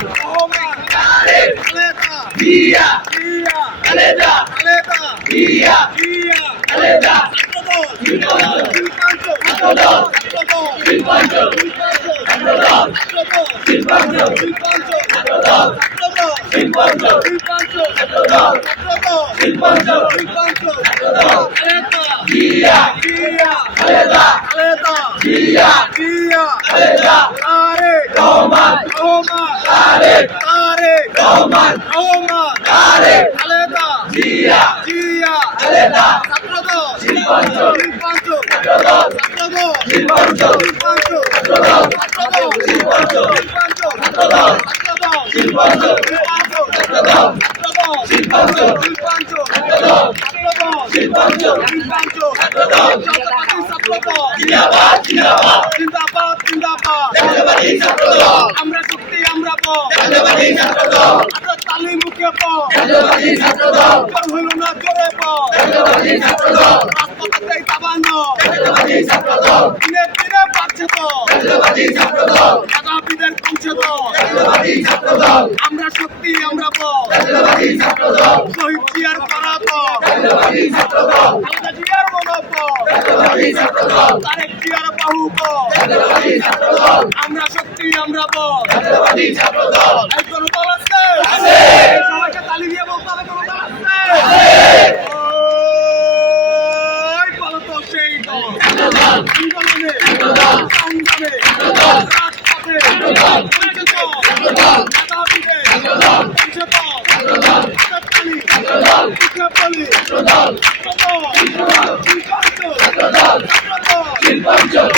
রহমান খালেদা জিয়া খালেদা জিয়া খালেদা আমরা শক্তি আমরা তালি মুখে হইল না জোরে রাজপথে দাবানো দিনে দিনে বাড়ছে তো আগামীদের কমছে তো আমরা শক্তি আমরা শহীদ জিয়ার করা তো আলাদা জিয়ার মনোপ তারেক জিয়ার বাহু আমরা শক্তি আমরা কোনো দল আছে সবাইকে তালি দিয়ে বলতে হবে কোনো দল আছে বলো তো সেই দল আন্দোলনে সংগ্রামে রাজপথে শিল্পাঞ্চল